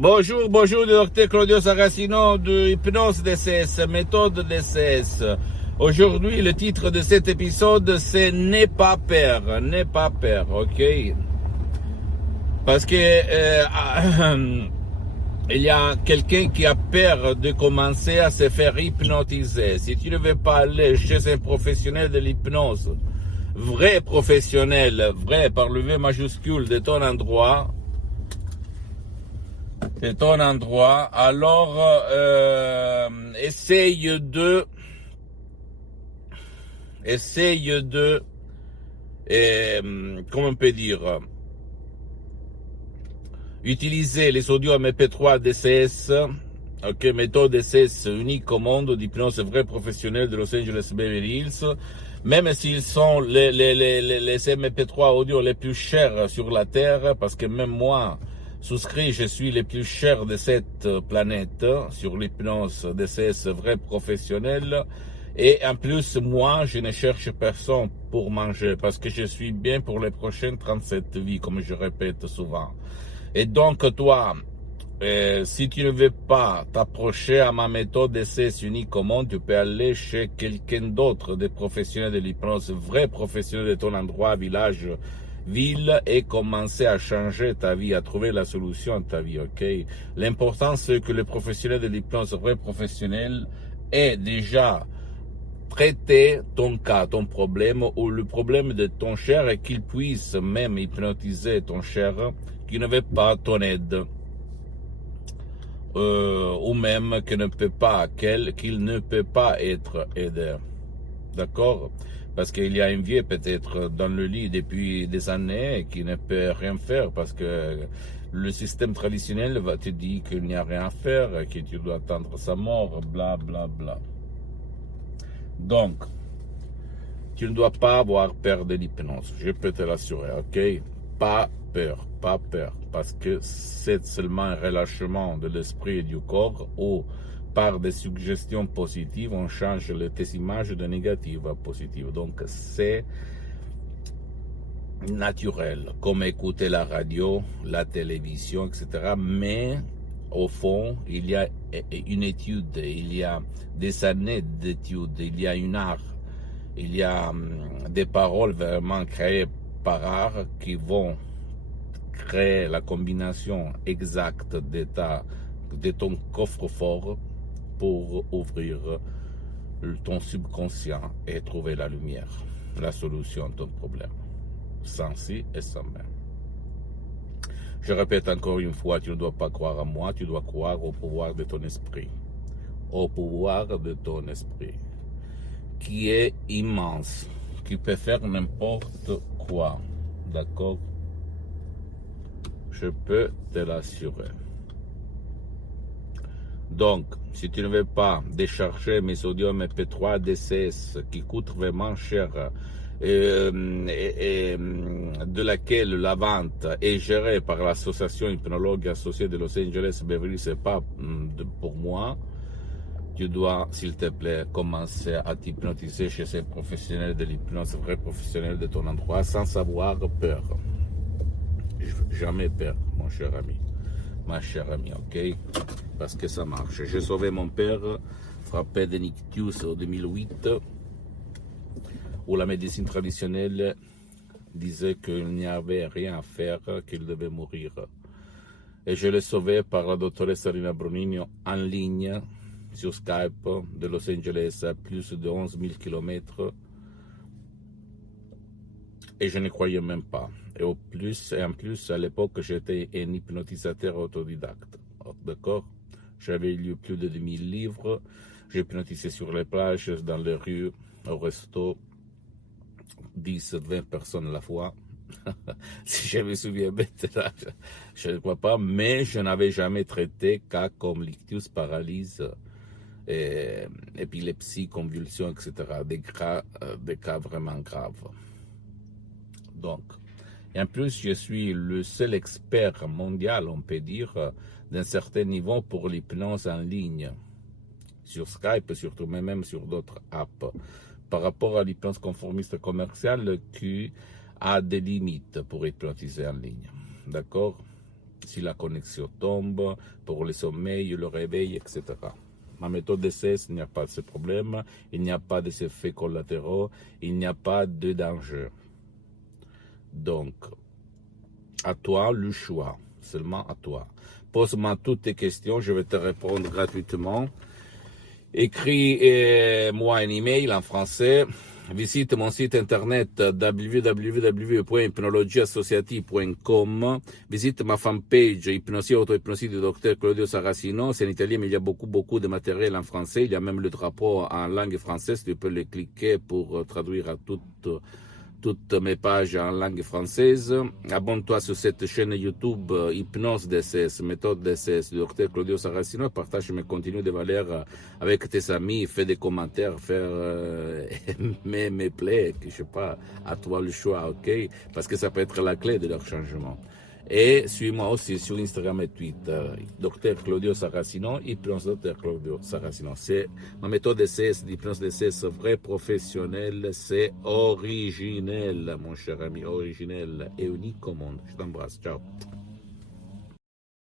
Bonjour, bonjour, le docteur Claudio Saracino de Hypnose DCS, méthode DCS. Aujourd'hui, le titre de cet épisode, c'est N'aie pas peur, ok? Parce que il y a quelqu'un qui a peur de commencer à se faire hypnotiser. Si tu ne veux pas aller chez un professionnel de l'hypnose, vrai professionnel, vrai par le V majuscule de ton endroit, alors essaye de comment on peut dire, utiliser les audios MP3 DCS, ok, méthode DCS unique au monde d'hypnose vrai professionnel de Los Angeles Beverly Hills, même s'ils sont les MP3 audio les plus chers sur la Terre, parce que même moi, souscrit, je suis le plus cher de cette planète sur l'hypnose DCS vrai professionnel. Et en plus, moi, je ne cherche personne pour manger parce que je suis bien pour les prochaines 37 vies, comme je répète souvent. Et donc, toi, si tu ne veux pas t'approcher à ma méthode d'essai unique au monde, tu peux aller chez quelqu'un d'autre, des professionnels de l'hypnose, vrais professionnels de ton endroit, village, ville, et commencer à changer ta vie, à trouver la solution à ta vie, ok? L'important, c'est que le professionnel de l'hypnose, vrai professionnel, ait déjà traiter ton cas, ton problème ou le problème de ton cher et qu'il puisse même hypnotiser ton cher qui ne veut pas ton aide ou même qu'il ne peut pas être aidé. D'accord? Parce qu'il y a un vieux peut-être dans le lit depuis des années qui ne peut rien faire parce que le système traditionnel va te dire qu'il n'y a rien à faire, que tu dois attendre sa mort, bla bla bla. Donc, tu ne dois pas avoir peur de l'hypnose, je peux te l'assurer, ok? Pas peur, parce que c'est seulement un relâchement de l'esprit et du corps où, par des suggestions positives, on change tes images de négatives à positives. Donc, c'est naturel, comme écouter la radio, la télévision, etc. Mais, au fond, il y a une étude, il y a des années d'études, il y a une art. Il y a des paroles vraiment créées par art qui vont créer la combinaison exacte de ton coffre-fort pour ouvrir ton subconscient et trouver la lumière, la solution à ton problème, sans si et sans mais. Je répète encore une fois, tu ne dois pas croire à moi, tu dois croire au pouvoir de ton esprit. Au pouvoir de ton esprit, qui est immense, qui peut faire n'importe quoi, d'accord? Je peux te l'assurer. Donc, si tu ne veux pas décharger mes audios MP3 DCS qui coûtent vraiment cher de laquelle la vente est gérée par l'association hypnologue associée de Los Angeles Beverly Hills, c'est pas pour moi. Tu dois, s'il te plaît, commencer à t'hypnotiser chez ces professionnels de l'hypnose, vrais professionnels de ton endroit, sans avoir peur. Jamais peur, mon cher ami, ma chère amie, ok? Parce que ça marche. J'ai sauvé mon père, frappé de ictus en 2008, où la médecine traditionnelle disait qu'il n'y avait rien à faire, qu'il devait mourir. Et je l'ai sauvé par la doctoresse Rina Bronigno en ligne, sur Skype, de Los Angeles à plus de 11 000 km. Et je ne croyais même pas. Et en plus, à l'époque, j'étais un hypnotisateur autodidacte. D'accord? J'avais lu plus de 2000 livres. J'hypnotisais sur les plages, dans les rues, au resto, 10, 20 personnes à la fois. Si je me souviens bien, je ne crois pas, mais je n'avais jamais traité cas comme l'ictus, paralyse, épilepsie, convulsions, etc. Des cas vraiment graves. Donc, et en plus, je suis le seul expert mondial, on peut dire, d'un certain niveau pour l'hypnose en ligne, sur Skype surtout, mais même sur d'autres apps, par rapport à l'hypnose conformiste commerciale qui a des limites pour hypnotiser en ligne. D'accord? si la connexion tombe, pour le sommeil, le réveil, etc. Ma méthode DCS, il n'y a pas de ce problème, il n'y a pas de effets collatéraux, il n'y a pas de danger. Donc, à toi le choix, seulement à toi. Pose-moi toutes tes questions, je vais te répondre gratuitement. Écris-moi un email en français. Visite mon site internet www.hypnologieassociative.com. Visite ma fanpage Hypnosie Auto-Hypnosie du docteur Claudio Saracino. C'est en italien, mais il y a beaucoup de matériel en français. Il y a même le drapeau en langue française. Tu peux le cliquer pour traduire à toutes mes pages en langue française. Abonne-toi sur cette chaîne YouTube Hypnose DCS, méthode DCS du docteur Claudio Saracino. Partage mes contenus de valeur avec tes amis, fais des commentaires, mes plaies, je sais pas, à toi le choix, ok? Parce que ça peut être la clé de leur changement. Et suis-moi aussi sur Instagram et Twitter, Dr Claudio Saracino, Hypnose Dr Claudio Saracino. C'est ma méthode DCS, d'hypnose DCS, vrai professionnel, c'est originel, mon cher ami, originel et unique au monde. Je t'embrasse, ciao.